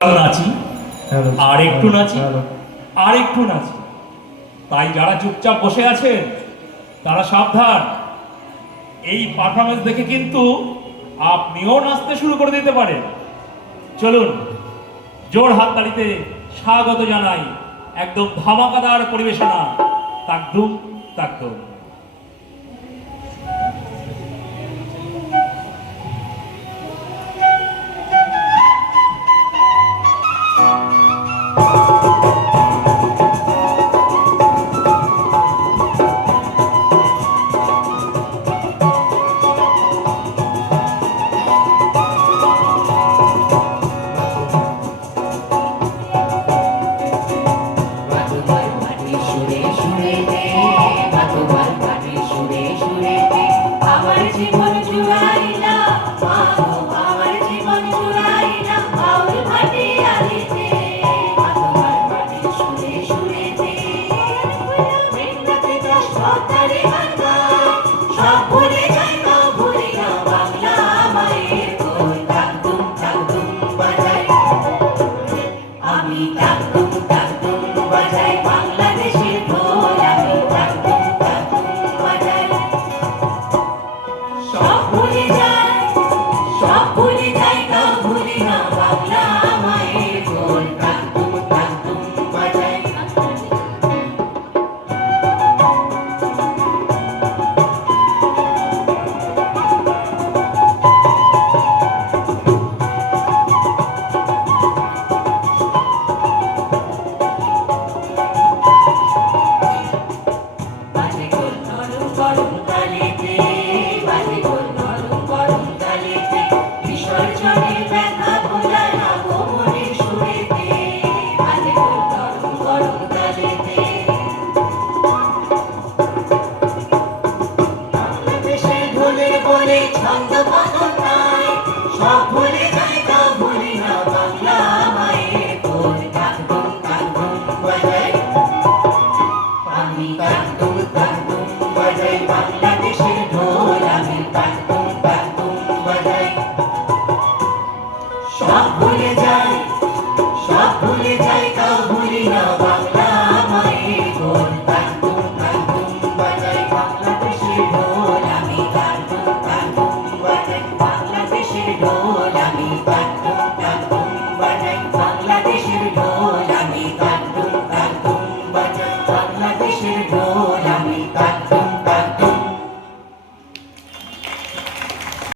নাচি আর একটু নাচি আর একটু নাচি। তাই যারা চুপচাপ বসে আছেন তারা সাবধান, এই পারফরমেন্স দেখে কিন্তু আপনিও নাচতে শুরু করে দিতে পারেন। চলুন জোর হাততালিতে স্বাগত জানাই একদম ধামাকাদার পরিবেশনা তাকদুম তাকদুম। সব ভুলে যাই, কাউ ভুলি না।